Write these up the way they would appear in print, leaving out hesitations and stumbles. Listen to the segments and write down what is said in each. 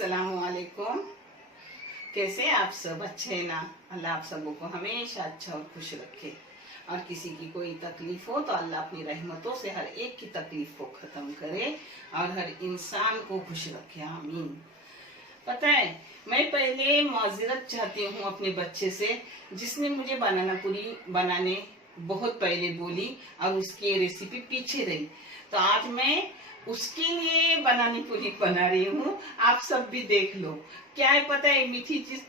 अस्सलामुअलैकुम। कैसे आप सब? अच्छे हैं ना? अल्लाह आप सबों को हमेशा अच्छा और खुश रखे, और किसी की कोई तकलीफ हो तो अल्लाह अपनी रहमतों से हर एक की तकलीफ को ख़त्म करे और हर इंसान को खुश रखे, आमीन। पता है, मैं पहले माज़रत चाहती हूँ अपने बच्चे से, जिसने मुझे बनाना पूरी बनाने बहुत पहले बोली और उसकी रेसिपी पीछे रही। तो आज मैं उसके लिए बनानी पूरी बना रही हूँ। आप सब भी देख लो। क्या है पता है, मीठी चीज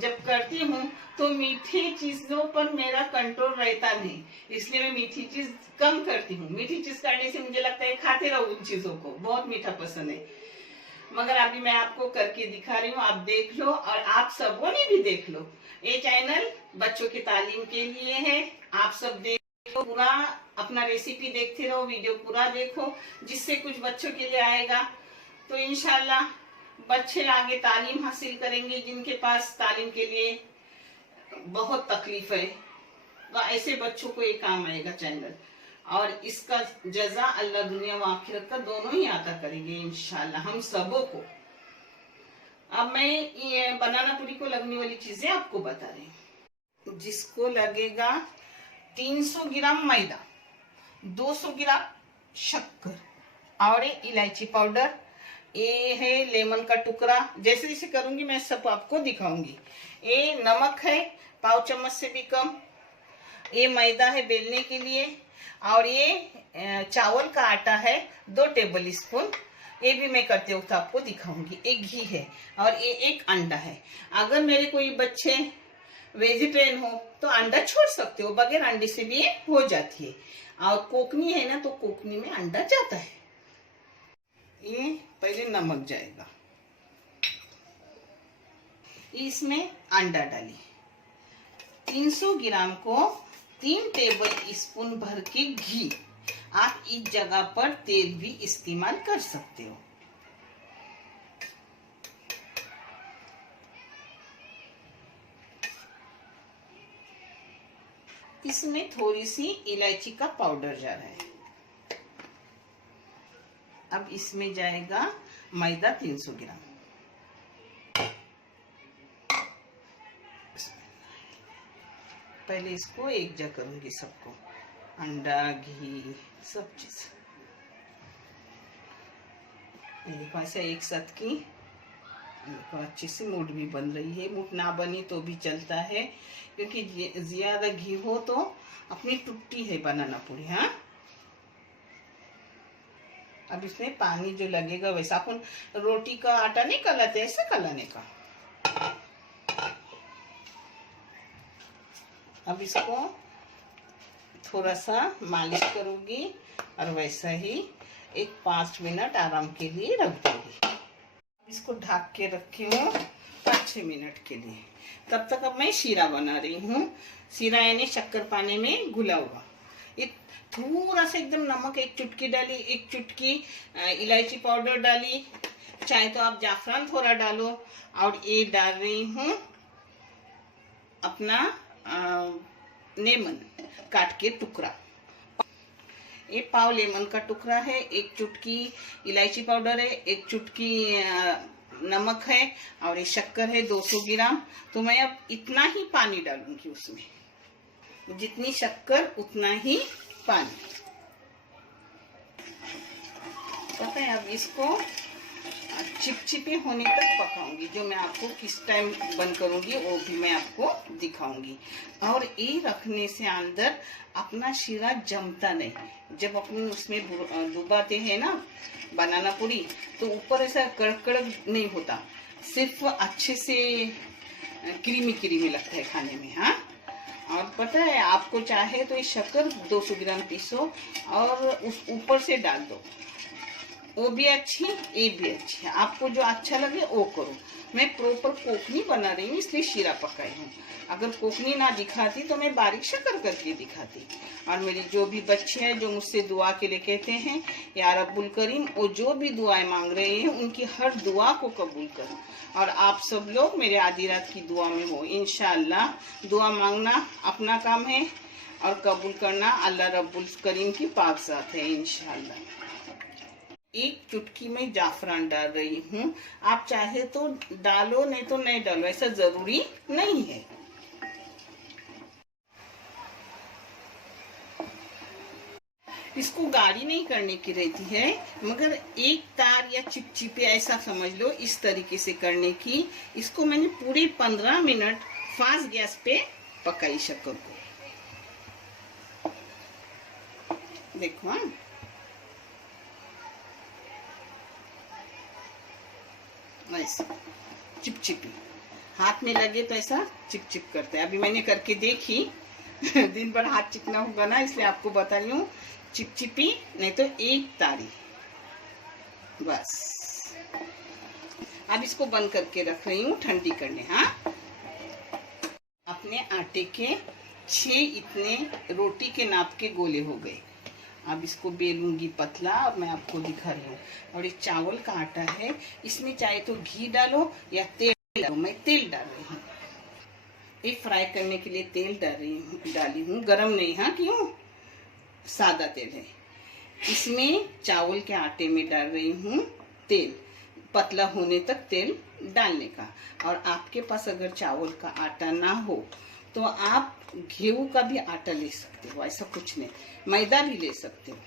जब करती हूँ तो मीठी चीजों पर मेरा कंट्रोल रहता नहीं, इसलिए मैं मीठी चीज कम करती हूँ। मीठी चीज करने से मुझे लगता है खाते रहो उन चीजों को, बहुत मीठा पसंद है। मगर अभी मैं आपको करके दिखा रही हूँ, आप देख लो और आप सबों ने भी देख लो। ये चैनल बच्चों की तालीम के लिए है। आप सब देखो, पूरा अपना रेसिपी देखते रहो, वीडियो पूरा देखो, जिससे कुछ बच्चों के लिए आएगा। तो इंशाल्लाह बच्चे आगे तालीम हासिल करेंगे। जिनके पास तालीम के लिए बहुत तकलीफ है, तो ऐसे बच्चों को ये काम आएगा चैनल, और इसका जजा अल्लाह दुनिया व आखिरत का दोनों ही अता करेंगे इंशाल्लाह हम सबों को। अब मैं ये बनाना पूरी को लगने वाली चीजें आपको बता रही हूँ। जिसको लगेगा 300 ग्राम मैदा, 200 ग्राम शक्कर, और इलायची पाउडर, ये है लेमन का टुकड़ा। जैसे जैसे करूंगी मैं सब आपको दिखाऊंगी। ये नमक है 1 चम्मच से भी कम, ये मैदा है बेलने के लिए, और ये चावल का आटा है 2 टेबल स्पून। ये भी मैं करते वक्त आपको दिखाऊंगी। एक घी है और ये एक अंडा है। अगर मेरे कोई बच्चे वेजिटेरियन हो तो अंडा छोड़ सकते हो, बगैर अंडे से भी हो जाती है। और कोकनी है ना, तो कोकनी में अंडा जाता है। ये पहले नमक जाएगा, इसमें अंडा डाली। 300 ग्राम को 3 टेबल स्पून भर के घी। आप इस जगह पर तेल भी इस्तेमाल कर सकते हो। इसमें थोड़ी सी इलायची का पाउडर जा रहा है। अब इसमें जाएगा मैदा 300 ग्राम। पहले इसको एक जगह करूंगी सबको, अंडा घी सब चीज मेरे पास है एक साथ की। देखो अच्छी सी मूड भी बन रही है। मूड ना बनी तो भी चलता है, क्योंकि ज्यादा घी हो तो अपनी टुट्टी है बनाना पूरी। हाँ, अब इसमें पानी जो लगेगा वैसा अपन रोटी का आटा नहीं कलाते, ऐसे कलाने का। अब इसको थोड़ा सा मालिश करूंगी और वैसा ही एक 5 मिनट आराम के लिए रख दूंगी। इसको ढक के रखी हूँ 5-6 मिनट के लिए। तब तक अब मैं शीरा बना रही हूँ। शीरा यानी शक्कर पानी में घुला हुआ। थोड़ा सा एकदम नमक 1 चुटकी डाली, 1 चुटकी इलायची पाउडर डाली, चाहे तो आप जाफरान थोड़ा डालो। और ये डाल रही हूँ अपना लेमन काट के टुकड़ा। ये पाव लेमन का टुकड़ा है, 1 चुटकी इलायची पाउडर है, 1 चुटकी नमक है, और ये शक्कर है 200 ग्राम। तो मैं अब इतना ही पानी डालूंगी उसमें, जितनी शक्कर उतना ही पानी। पता है, अब इसको चिपचिपे होने तक पकाऊंगी। जो मैं आपको किस टाइम बंद करूंगी वो भी मैं आपको दिखाऊंगी। और ये रखने से अंदर अपना शीरा जमता नहीं। जब अपन उसमें डुबाते हैं ना बनाना पूरी, तो ऊपर ऐसा कड़क कड़क नहीं होता, सिर्फ अच्छे से क्रीमी क्रीमी लगता है खाने में। हाँ, और पता है, आपको चाहे तो ये शक्कर 200 ग्राम पीसो और उस ऊपर से डाल दो, वो भी अच्छी, ये भी अच्छी। आपको जो अच्छा लगे वो करो। मैं प्रॉपर कोकनी बना रही हूँ, इसलिए शीरा पकाई हूँ। अगर कोकनी ना दिखाती तो मैं बारीक शक्कर करके दिखाती। और मेरी जो भी बच्चे हैं जो मुझसे दुआ के लिए कहते हैं, या रब्बुल करीम, वो जो भी दुआएं मांग रहे हैं उनकी हर दुआ को कबूल करो। और आप सब लोग मेरे आधी रात की दुआ में हो इंशाअल्लाह। दुआ मांगना अपना काम है और कबूल करना अल्लाह रब्बुल करीम की पाक ज़ात है इंशाअल्लाह। एक चुटकी में जाफरान डाल रही हूँ। आप चाहे तो डालो, नहीं तो नहीं डालो, ऐसा जरूरी नहीं है। इसको गाढ़ी नहीं करने की रहती है, मगर एक तार या चिपचिपे ऐसा समझ लो, इस तरीके से करने की। इसको मैंने पूरे 15 मिनट फास्ट गैस पे पकाई शक्कर को। देखो, हाँ, ऐसा चिपचिपी हाथ में लगे तो ऐसा चिपचिप करते हैं। अभी मैंने करके देखी दिन भर हाथ चिकना होगा ना, इसलिए आपको बता रही हूँ। चिपचिपी नहीं तो एक तारी, बस। अब इसको बंद करके रख रही हूँ ठंडी करने। हाँ, अपने आटे के 6 इतने रोटी के नाप के गोले हो गए। अब इसको बेलूंगी पतला, और मैं आपको दिखा रही हूँ। और ये चावल का आटा है, इसमें चाहे तो घी डालो या तेल डालो। मैं तेल डाल रही हूँ। ये फ्राई करने के लिए तेल डाली हूँ, गरम नहीं। हाँ, क्यों? सादा तेल है। इसमें चावल के आटे में डाल रही हूँ तेल, पतला होने तक तेल डालने का। और आपके पास अगर चावल का आटा ना हो तो आप गेहूं का भी आटा ले सकते हो, ऐसा कुछ नहीं। मैदा भी ले सकते हो।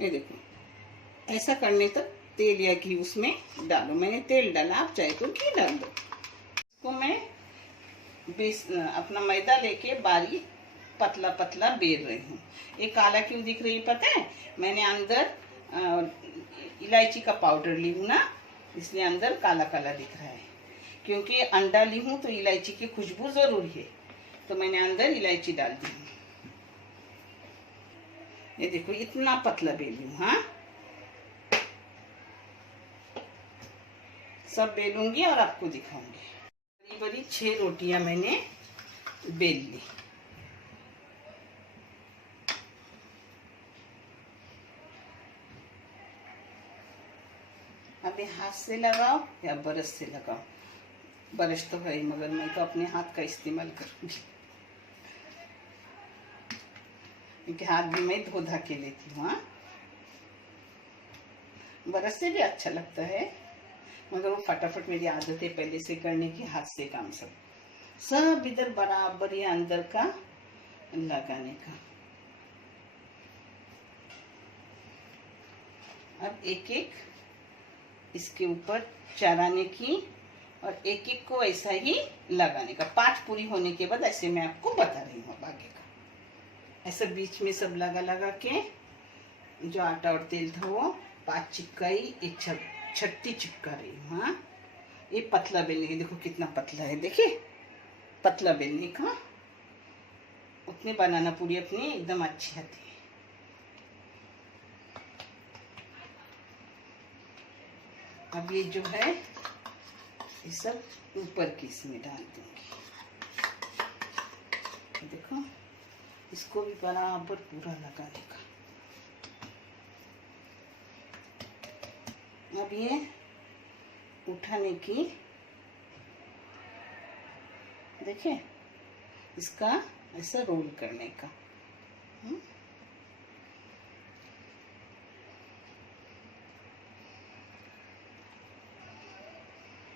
ये देखो, ऐसा करने तक तेल या घी उसमें डालो। मैंने तेल डाला, आप चाहे तो घी डाल दो। इसको मैं अपना मैदा लेके बारीक पतला पतला बेल रही हूँ। ये काला क्यों दिख रही है पता है? मैंने अंदर इलायची का पाउडर ली हूँ ना, इसलिए अंदर काला काला दिख रहा है। क्योंकि अंडा ली हूँ तो इलायची की खुशबू जरूरी है, तो मैंने अंदर इलायची डाल दी हूँ। ये देखो, इतना पतला बेली हूँ। हाँ, सब बेलूंगी और आपको दिखाऊंगी। बड़ी बड़ी 6 रोटियां मैंने बेल ली। अभी हाथ से लगाओ या ब्रश से लगाओ। ब्रश तो है, मगर मैं तो अपने हाथ का इस्तेमाल करूंगी, क्योंकि हाथ भी मैं धो धा के लेती हूँ। हाँ, ब्रश से भी अच्छा लगता है, मगर वो फटाफट मेरी आदत है पहले से करने की, हाथ से काम सब इधर बराबर ये अंदर का लगाने का। अब एक एक इसके ऊपर चढ़ाने की, और एक एक को ऐसा ही लगाने का। 5 पूरी होने के बाद ऐसे मैं आपको बता रही हूँ आगे का। ऐसा बीच में सब लगा लगा के जो आटा और तेल था वो 5 चिपकाई, एक छठी चिपका रही हूँ। हाँ, ये पतला बेलने की, देखो कितना पतला है। देखिए, पतला बेलने का, उतने बनाना पूरी अपनी एकदम अच्छी आती है। अब ये जो है, ये सब ऊपर की इसमें डाल दूंगी। देखो, इसको भी बराबर पूरा लगाने का। अब ये उठाने की, देखिए, इसका ऐसा रोल करने का।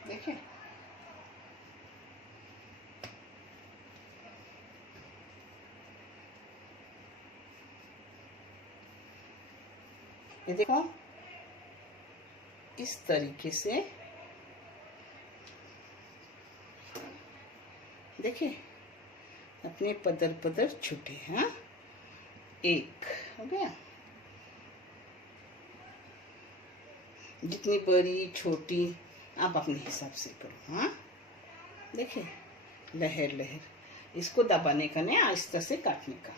देखिए, ये देखो, इस तरीके से देखिए, अपने पदर पदर छूटे। हाँ, एक हो गया। जितनी बड़ी छोटी आप अपने हिसाब से करो। हाँ, देखिए, लहर लहर। इसको दबाने का नहीं, आहिस्ता से काटने का।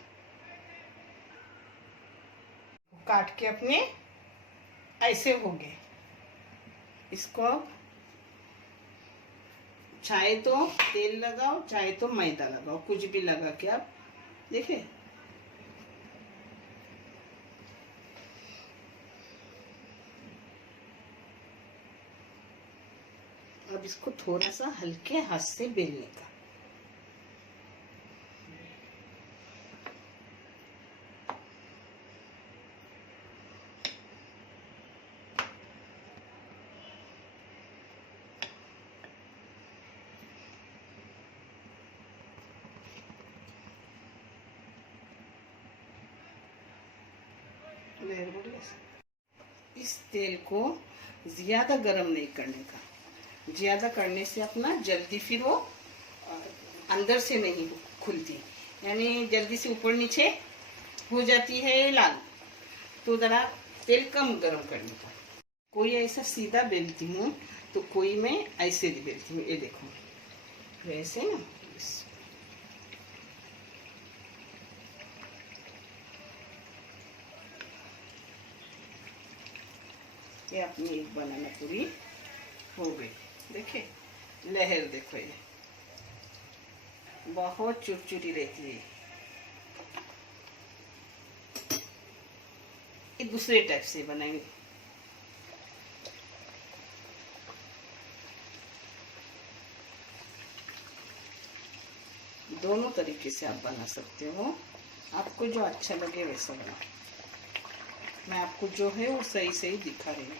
काट के अपने ऐसे हो गए। इसको चाहे तो तेल लगाओ, चाहे तो मैदा लगाओ, कुछ भी लगा के आप देखिए। अब इसको थोड़ा सा हल्के हाथ से बेलने का। लहर बढ़िया से। इस तेल को ज़्यादा गर्म नहीं करने का, ज़्यादा करने से अपना जल्दी फिर वो अंदर से नहीं खुलती, यानी जल्दी से ऊपर नीचे हो जाती है लाल। तो ज़रा तेल कम गर्म करने का। कोई ऐसा सीधा बेलती हूँ तो कोई मैं ऐसे भी बेलती हूँ, ये देखो ऐसे ना। ये अपनी एक बनाना पूरी हो गई। देखिए लहर देखो, ये बहुत चुरचुरी रहती है। ये दूसरे टाइप से बनाएंगे। दोनों तरीके से आप बना सकते हो, आपको जो अच्छा लगे वैसा बनाओ। मैं आपको जो है वो सही सही दिखा रही हूँ।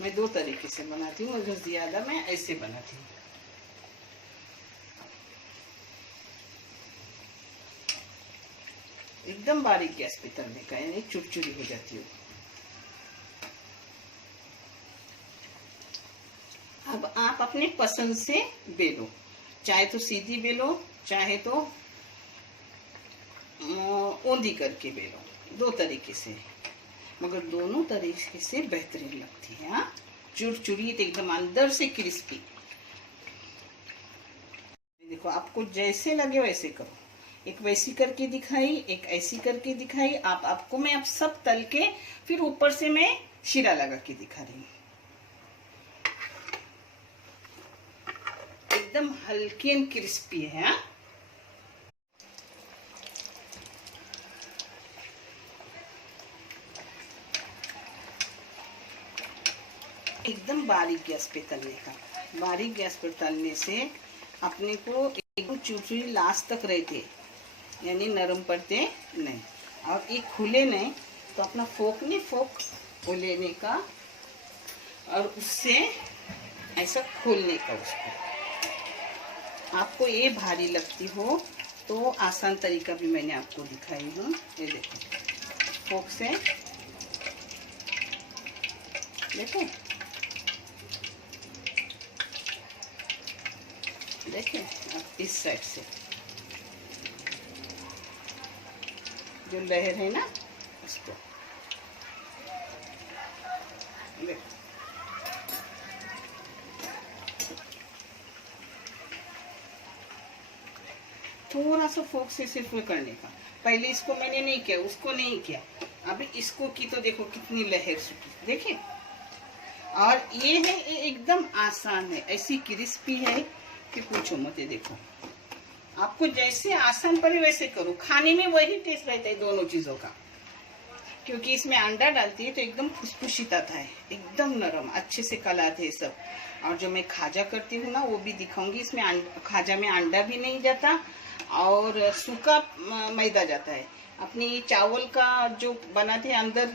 मैं दो तरीके से बनाती हूँ, जो ज़्यादा मैं ऐसे बनाती हूँ। एकदम बारीक गैस पे तलने का, यानी चुरचुरी हो जाती है। अब आप अपने पसंद से बेलो, चाहे तो सीधी बेलो, चाहे तो ऊंधी करके बेलो, दो तरीके से। मगर दोनों तरीके से बेहतरीन लगती है। हाँ, चुरचुरी तो एकदम अंदर से क्रिस्पी। देखो आपको जैसे लगे वैसे करो। एक वैसी करके दिखाई, एक ऐसी करके दिखाई। आपको मैं अब सब तल के फिर ऊपर से मैं शीरा लगा के दिखा रही हूँ। एकदम हल्की एंड क्रिस्पी है। हाँ? एकदम बारीक गैस पे तलने का। बारीक गैस पर तलने से अपने को एकदम चुरचुरी लास्ट तक रहते, यानी नरम पड़ते नहीं। और ये खुले नहीं तो अपना फोक वो लेने का और उससे ऐसा खोलने का उसको। आपको ये भारी लगती हो तो आसान तरीका भी मैंने आपको दिखाई हूँ। ये देखो फोक से, देखो देखिए इस साइड से जो लहर है ना उसको देखो। थोड़ा सा फोक से सिर्फ करने का। पहले इसको मैंने नहीं किया, उसको नहीं किया, अभी इसको की तो देखो कितनी लहर सूखी। देखिए, और ये है, ये एकदम आसान है, ऐसी क्रिस्पी है कि पूछो मत। देखो आपको जैसे आसान पड़े वैसे करो। खाने में वही टेस्ट रहता है दोनों चीजों का, क्योंकि इसमें अंडा डालती है तो एकदम खुशखुशीत आता है, एकदम नरम, अच्छे से कलाते हैं सब। और जो मैं खाजा करती हूँ ना वो भी दिखाऊंगी। इसमें खाजा में अंडा भी नहीं जाता और सूखा मैदा जाता है। अपनी चावल का जो बनाते हैं अंदर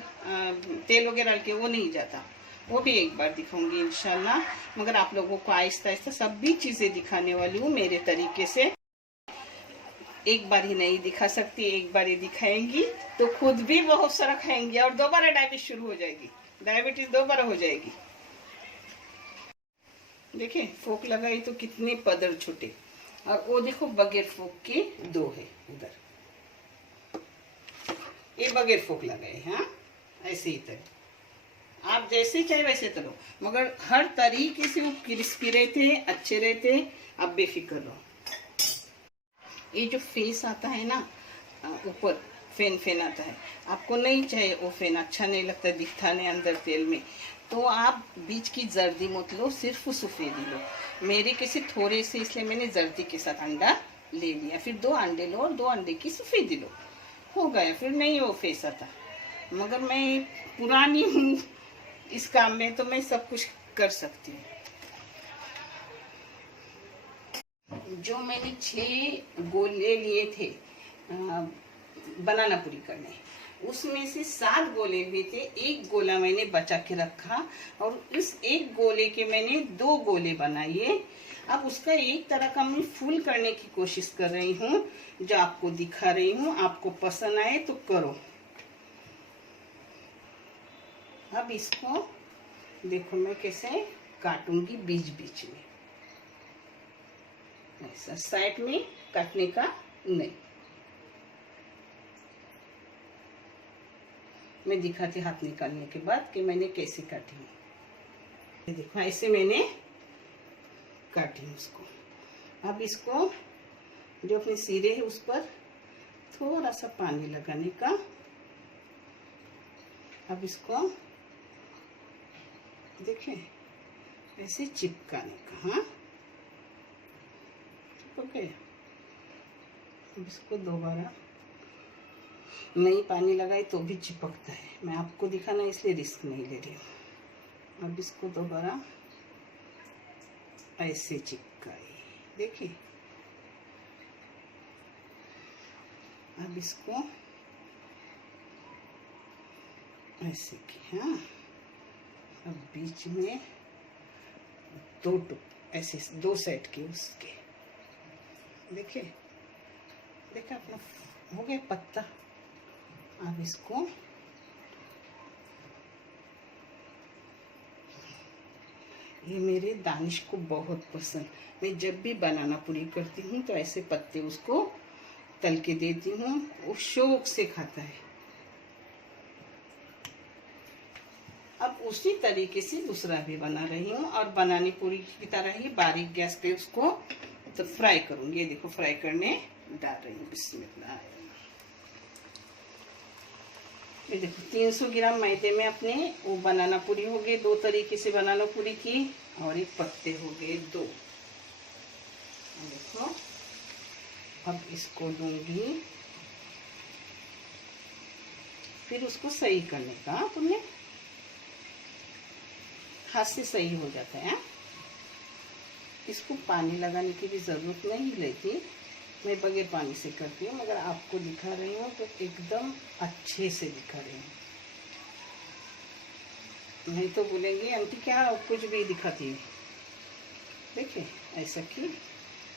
तेल वगैरह डाल के, वो नहीं जाता। वो भी एक बार दिखाऊंगी इंशाल्लाह। मगर आप लोगों को आहिस्ता आहिस्ता सब भी चीजें दिखाने वाली हूँ मेरे तरीके से। एक बार ही नहीं दिखा सकती, एक बार ही दिखाएंगी तो खुद भी बहुत सारा खाएंगे और दोबारा डायबिटीज शुरू हो जाएगी, डायबिटीज दोबारा हो जाएगी। देखिए फोक लगाई तो कितने पदर छूटे। और वो देखो बगैर फोक के दो है उधर, ये बगैर फोक लगाए। हाँ, ऐसे ही तरह आप जैसे चाहे वैसे तलो, मगर हर तरीके से वो क्रिस्पी रहते हैं, अच्छे रहते हैं। आप बेफिक्र रहो। ये जो फेस आता है ना ऊपर, फेन आता है, आपको नहीं चाहिए वो फेन, अच्छा नहीं लगता, दिखता नहीं अंदर तेल में, तो आप बीच की जर्दी मत लो, सिर्फ सफ़ेदी लो। मेरे कैसे थोड़े से, इसलिए मैंने जर्दी के साथ अंडा ले लिया। फिर 2 अंडे लो और 2 अंडे की सफ़ेदी लो, हो गया। फिर नहीं वो फेस आता। मगर मैं पुरानी हूँ इस काम में, तो मैं सब कुछ कर सकती हूँ। जो मैंने 6 गोले लिए थे बनाना पूरी करने, उसमें से 7 गोले हुए थे। 1 गोला मैंने बचा के रखा और इस 1 गोले के मैंने 2 गोले बनाए। अब उसका एक तरह का मैं फुल करने की कोशिश कर रही हूँ, जो आपको दिखा रही हूँ। आपको पसंद आए तो करो। अब इसको देखो मैं कैसे काटूंगी बीच बीच में, ऐसा साइड में काटने का नहीं। मैं दिखाती हाथ निकालने के बाद कि मैंने कैसे काटी हूँ। ये देखो ऐसे मैंने काटी हूँ उसको। अब इसको जो अपने सिरे है उस पर थोड़ा सा पानी लगाने का। अब इसको देखिए ऐसे चिपकाने का। हाँ चिपक गया। अब इसको दोबारा, नहीं पानी लगाई तो भी चिपकता है, मैं आपको दिखाना इसलिए रिस्क नहीं ले रही हूँ। अब इसको दोबारा ऐसे चिपकाई, देखिए। अब इसको ऐसे की। हाँ अब बीच में दो टुक ऐसे दो सेट के उसके, देखिए देखिए अपना हो गया पत्ता। अब इसको ये मेरे दानिश को बहुत पसंद, मैं जब भी बनाना पूरी करती हूँ तो ऐसे पत्ते उसको तल के देती हूँ, वो शौक से खाता है। अब उसी तरीके से दूसरा भी बना रही हूँ और बनानी पूरी की तरह ही बारीक गैस पे उसको तो फ्राई करूँगी। ये देखो फ्राई करने डाल रही हूँ। बिस्मिल्लाह। ये देखो 300 ग्राम मैदे में अपने वो बनाना पूरी हो गई, दो तरीके से बनाना पूरी की, और एक पत्ते हो गए 2। देखो अब इसको दूंगी, फिर उसको सही करने का। तुमने हाथ से सही हो जाता है। इसको पानी लगाने की भी जरूरत नहीं लेती, मैं बगैर पानी से करती हूँ, मगर आपको दिखा रही हूँ तो एकदम अच्छे से दिखा रही हूँ। नहीं तो बोलेंगे आंटी क्या कुछ भी दिखाती है। देखिए ऐसा कि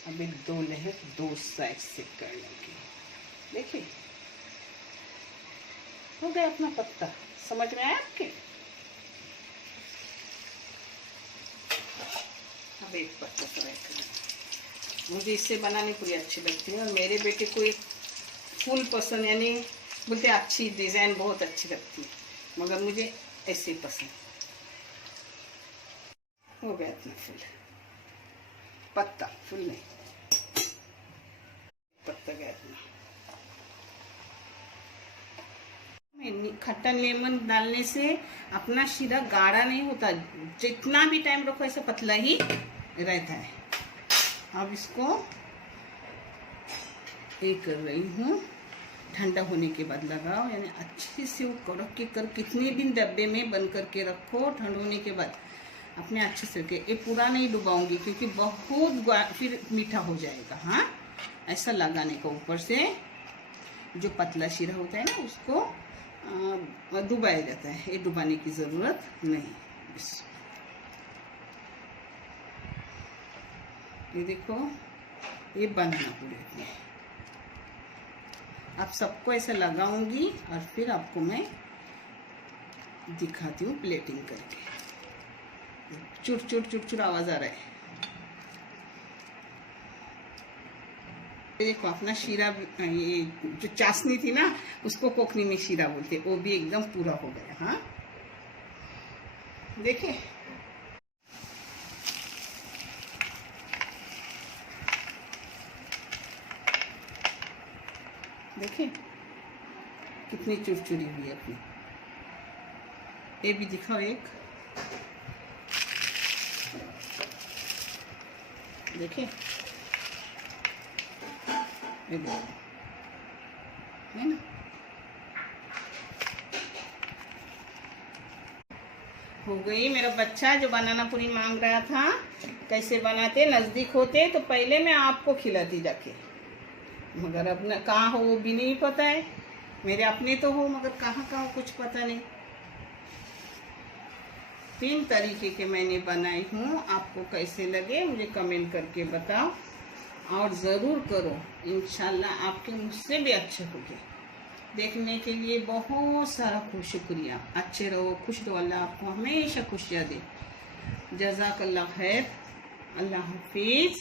अभी 2 लेयर 2 साइड से कर लूँगी। देखिए हो गया अपना पत्ता। समझ में आया आपके? अब एक पत्ता फ्राई करें। मुझे इससे बनाने पूरी अच्छी लगती है, और मेरे बेटे को एक फूल पसंद, यानी बोलते अच्छी डिजाइन बहुत अच्छी लगती है, मगर मुझे ऐसे पसंद। हो गया अपना फूल, पत्ता फूल नहीं, पत्ता गया अपना। खट्टा लेमन डालने से अपना शीरा गाढ़ा नहीं होता, जितना भी टाइम रखो ऐसा पतला ही रहता है। अब इसको ये कर रही हूँ, ठंडा होने के बाद लगाओ, यानी अच्छे से वो रख के कर, कितने दिन डब्बे में बंद करके रखो, ठंड होने के बाद अपने अच्छे से रखे। ये पूरा नहीं डुबाऊंगी क्योंकि बहुत फिर मीठा हो जाएगा। हाँ ऐसा लगाने का, ऊपर से जो पतला शीरा होता है ना उसको डुबाया जाता है, ये डुबाने की जरूरत नहीं। ये देखो ये बनाना पूरे। अब सबको ऐसे लगाऊंगी और फिर आपको मैं दिखाती हूँ प्लेटिंग करके। चुट चुट चुट चुट आवाज आ रहा है। देखो अपना शीरा, ये जो चाशनी थी ना उसको कोकनी में शीरा बोलते, वो भी एकदम पूरा हो गया। हाँ देखिए देखिए कितनी चुरचुरी हुई है अपनी। ये भी दिखाओ एक, देखिए है ना। हो गई। मेरा बच्चा जो बनाना पूरी मांग रहा था कैसे बनाते, नजदीक होते तो पहले मैं आपको खिलाती जाके, मगर अब न कहाँ हो वो भी नहीं पता है। मेरे अपने तो हो मगर कहाँ कहाँ कुछ पता नहीं। 3 तरीके के मैंने बनाई हूँ, आपको कैसे लगे मुझे कमेंट करके बताओ, और ज़रूर करो, इंशाल्लाह आपके मुझसे भी अच्छे होंगे। देखने के लिए बहुत सारा शुक्रिया। अच्छे रहो, खुश रहो, अल्लाह आपको हमेशा खुशियाँ दे। जज़ाकल्लाह खैर, अल्लाह हाफिज़।